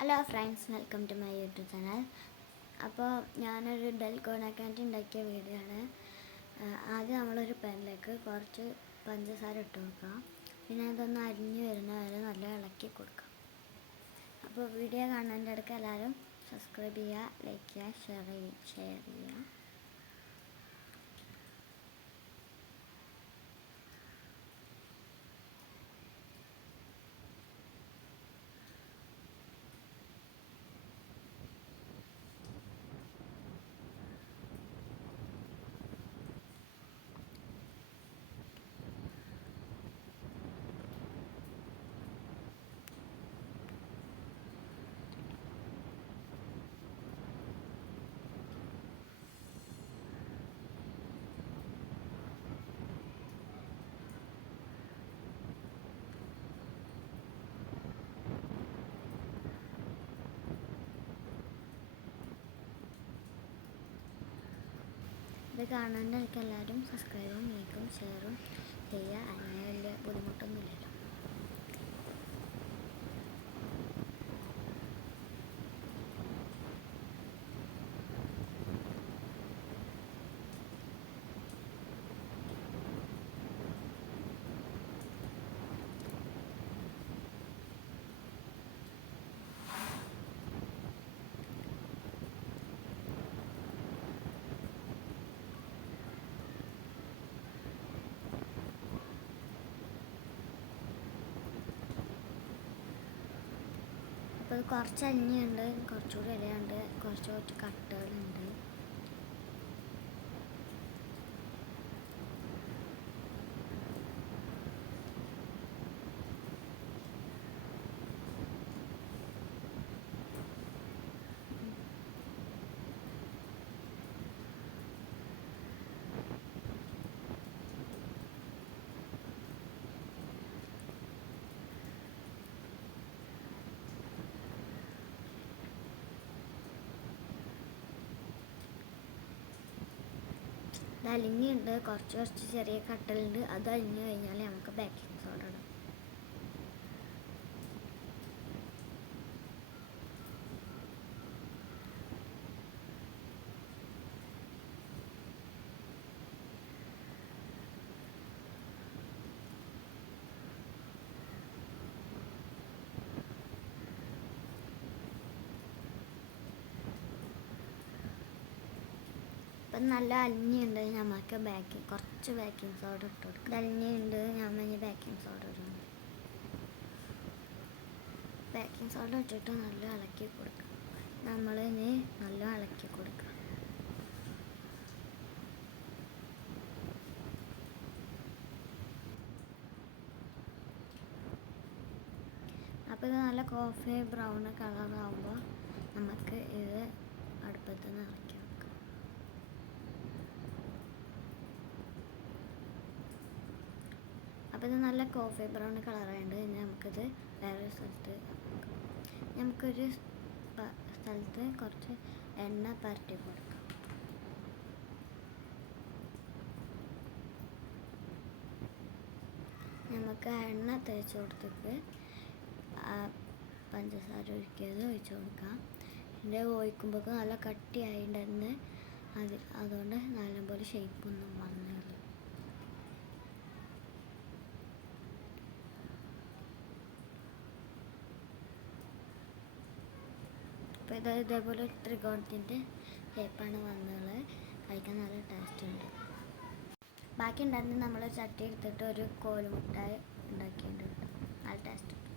Hello friends, welcome to my YouTube channel. അപ്പോൾ ഞാനൊരു Dalgona candy ഉണ്ടാക്കിയ വീഡിയോ ആണ്. ആദ്യം നമ്മളൊരു പാനിലേക്ക് കുറച്ച് പഞ്ചസാര ഇട്ട് കൊടുക്കാം. പിന്നെ അതൊന്ന് അരിഞ്ഞ് വരുന്ന വരെ നല്ല ഇളക്കി കൊടുക്കാം. അപ്പോൾ വീഡിയോ കാണുന്നതിൻ്റെ ഇടയ്ക്ക് എല്ലാവരും സബ്സ്ക്രൈബ് ചെയ്യുക, ലൈക്ക് ചെയ്യുക, ഷെയർ ചെയ്യുക. ഇത് കാണാൻ്റെ ഇടയ്ക്ക് എല്ലാവരും സബ്സ്ക്രൈബും ലൈക്കും ഷെയറും ചെയ്യുക. അങ്ങനെ വലിയ ബുദ്ധിമുട്ടൊന്നുമില്ലല്ലോ. അപ്പോൾ കുറച്ച് അരിഞ്ഞുണ്ട്, കുറച്ചുകൂടി ഇലയുണ്ട്, കുറച്ച് കട്ടകളുണ്ട്. ഇത് അലിഞ്ഞുണ്ട്, കുറച്ച് ചെറിയ കട്ടലുണ്ട്. അത് അലിഞ്ഞു കഴിഞ്ഞാൽ നമുക്ക് ബേക്കിംഗ് സോഡ ഇടാം. ഇപ്പം നല്ല അലിഞ്ഞുണ്ട്, നമുക്ക് കുറച്ച് ബേക്കിംഗ് സോഡ ഇട്ട് കൊടുക്കും. ഇത് അലിഞ്ഞുണ്ട്, നമ്മൾ ഇനി ബേക്കിംഗ് സോഡ ഇടുന്നു. ബേക്കിംഗ് സോഡ ഇട്ടിട്ട് നല്ല ഇളക്കി കൊടുക്കാം. നമ്മളിനി നല്ല ഇളക്കി കൊടുക്കാം. അപ്പോൾ ഇത് നല്ല കോഫി ബ്രൗൺ കളറാകുമ്പോൾ നമുക്ക് ഇത് അടുപ്പത്ത് നിന്ന് ഇറക്കി വെക്കാം. അപ്പോൾ ഇത് നല്ല കോഫി ബ്രൗൺ കളറായതുകൊണ്ട് ഇനി നമുക്കിത് വേറൊരു നമുക്കൊരു സ്ഥലത്ത് കുറച്ച് എണ്ണ പരട്ടി കൊടുക്കാം. നമുക്ക് ആ എണ്ണ തേച്ച് കൊടുത്തിട്ട് പഞ്ചസാര ഒഴിക്കിയത് ഒഴിച്ച് കൊടുക്കാം. ഇതിൻ്റെ ഒഴിക്കുമ്പോൾ നല്ല കട്ടിയായിട്ടുണ്ടെന്ന് അതുകൊണ്ട് നല്ലപോലെ ഷേപ്പൊന്നും വന്നില്ല. അപ്പോൾ ഇതേപോലെ ത്രികോണത്തിൻ്റെ ഷേപ്പാണ് വന്നത്. കഴിക്കാൻ നല്ല ടേസ്റ്റ് ഉണ്ട്. ബാക്കി ഉണ്ടായിരുന്ന നമ്മൾ ചട്ടി എടുത്തിട്ട് ഒരു കോലുമുട്ടായി ഉണ്ടാക്കിയിട്ടുണ്ട്. നല്ല ടേസ്റ്റ് ഉണ്ട്.